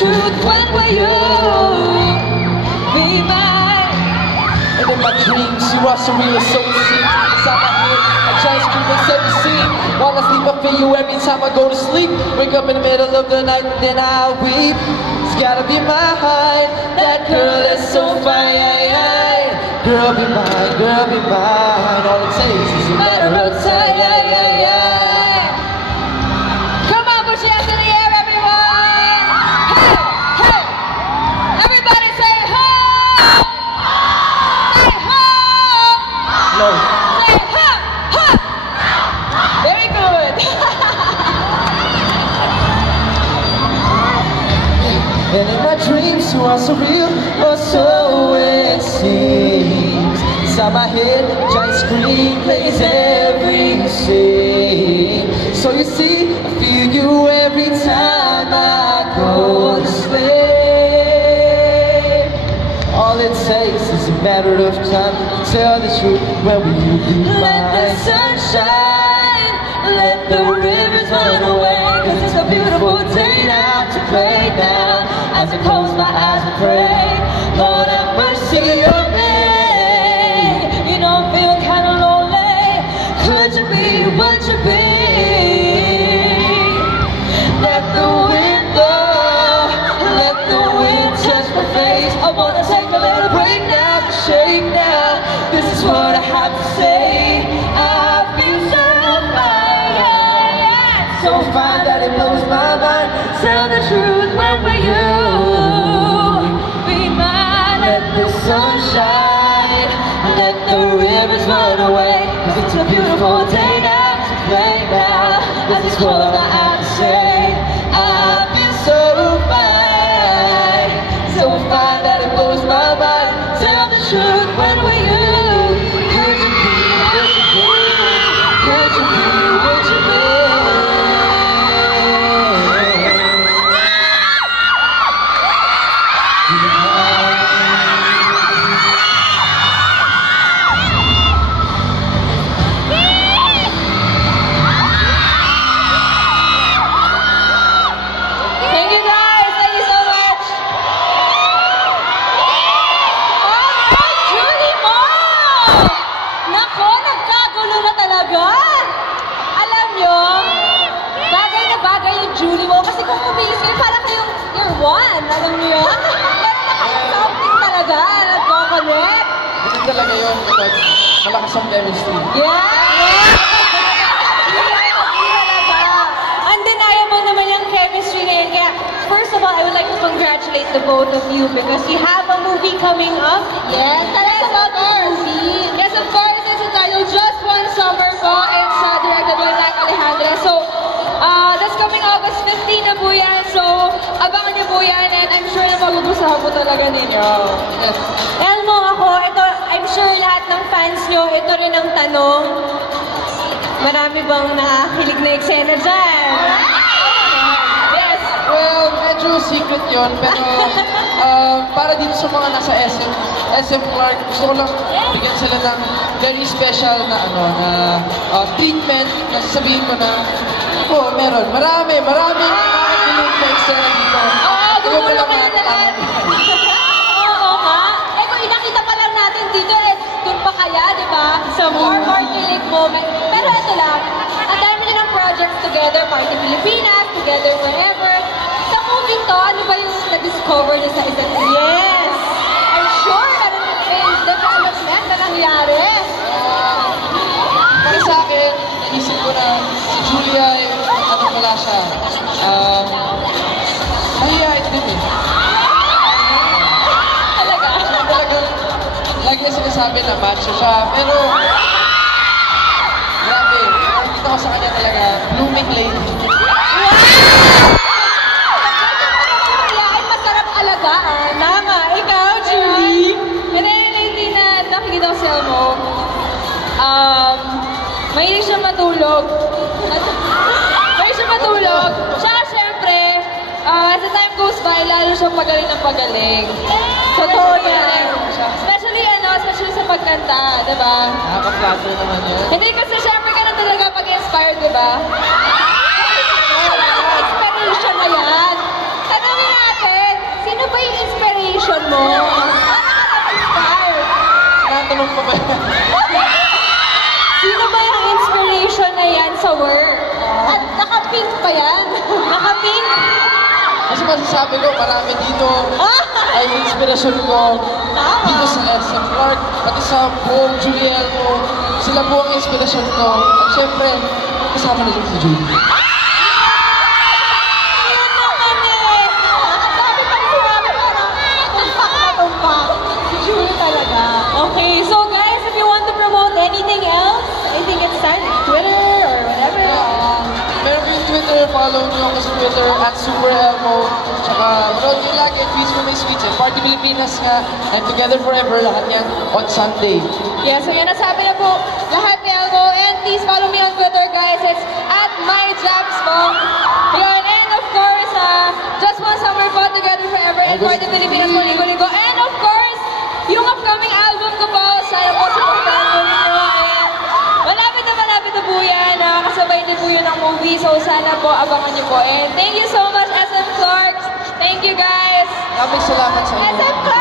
truth, when will you be mine? And in my dreams, you are surreal, so it seems. Inside my head, I try to scream and set the scene. While I sleep, I feel you every time I go to sleep. Wake up in the middle of the night, then I weep. It's gotta be mine. That girl is so fine. Girl, be mine, girl, be mine. All it takes is a matter of time. Come on, push your hands in the air, everyone! Hey, hey! Everybody say ho! Say ho! No. Say ho! Ho! Very good! And in my dreams, you are surreal, or so it seems. Inside my head, giant screen plays every scene. So you see, I feel you every time I go to sleep. All it takes is a matter of time to tell the truth. When will you be mine? Let the sun shine, let the rivers run away. 'Cause it's a beautiful day now to play now. As I close my eyes and pray, Lord have mercy on me. You know I'm feeling kinda lonely. Could you be what you be? Let the wind blow, let the wind touch my face. I wanna take a little break now, shake now. This is what I have to say. I feel so fine, so fine that it blows my mind. Tell the truth, when will you be mine? Let the sun shine, let the rivers run away. 'Cause it's a beautiful day now to play now. As I close my eyes to say, I feel so fine that it blows my mind. Tell the truth, when will you? Could you be what you be? Could you be what you be? Thank you guys, thank you so much. Oh, Julie mo! Nako, nagkagulo na talaga. Alam nyo, bagay na bagay yung Julie mo kasi kung umilis kayo, parang kayong you're one. Alam nyo yun? Meron na kayong something talaga, nagko-connect. Ganun talaga yun, kapag malakas ang chemistry. Yeah! Undeniable naman yung chemistry na yun. Kaya, first of all, I would like to congratulate the both of you because you have a movie coming up. Yes, tell us about the movie. Yes, of course, it's entitled Just One Summer po. It's directed by Zach Alejandra. So, that's coming August 15 na po yan. So, abangan niyo po yan and I'm sure na magugustuhan po talaga ninyo. Yes. Alam mo ako, ito, I'm sure lahat ng fans nyo, ito rin ang tanong. Marami bang nakakilig na eksena dyan? Yes! Well, medyo secret yun, pero para dito sa mga nasa SM Park, gusto ko lang bigyan sila ng very special na treatment na sasabihin ko na meron. Maraming kilig na eksena dito. Oo, gumulo kayo lahat. Oo nga. Eh kung inakita pa lang natin dito, doon pa kaya, di ba? Sa more kilig moment. Pero ito lang, ang dami nyo ng projects together, Party Pilipinas, Together Forever. Sa movie to, ano ba yung na-discover nyo sa isa't isa? Yes! I'm sure meron yung development na nangyari. Para sa akin, naisip ko na si Julia ay pala siya. Mahihain din eh. Talaga? Talagang lagi na sinasabi na macho siya, pero grabe, nakikita ko sa kanya talaga, blooming lady. Ay, masarap alagaan. Tama. Ikaw, Julie. And then yung lady na nakikita ko sa mo, mahilig siya matulog. Mahilig siya matulog. Siya, syempre, as the time goes by, lalo siyang pagaling ng pagaling. Totoo yan. Especially sa pagkanta, diba? Nakaka-flatter naman yun. Hindi kasi syempre ka na talaga pag-inspired, diba? Inspiration na yan. Tanungin natin, inspiration mo? Inspire. Natanong pa ba yan? Sino ba yung inspiration na yan sa work? At naka-pink pa yan? Naka-pink? Kasi masasabi ko, marami dito ay inspirasyon ko dito sa SM Clark, pati sa buong Julielmo. Sila po ang inspirasyon ko. At syempre, kasama na si Julie. Okay, so guys, if you want to promote anything else, I think it's time, like Twitter or whatever. Meron ko yung Twitter, follow nyo ako sa Twitter, @SuperElmo. Tsaka, manood nyo lagi, tweets for my sweets. Party Pilipinas nga, and Together Forever, lahat yan on Sunday. Yeah, so yan nasabi na po lahat ni Elmo. And please follow me on Twitter, guys. It's @MyJamsmo. Yun, and of course, just one summer po, Together Forever, and Party Pilipinas po, ligo-ligo. And of course, yung upcoming album ko po, sana po supportahan po ninyo. And malapit na po yan. Nakakasabay din po yun ng movie. So sana po abangan niyo po. And thank you so much, SM Clark. Thank you guys. Maraming salamat sa inyo. SM Clark!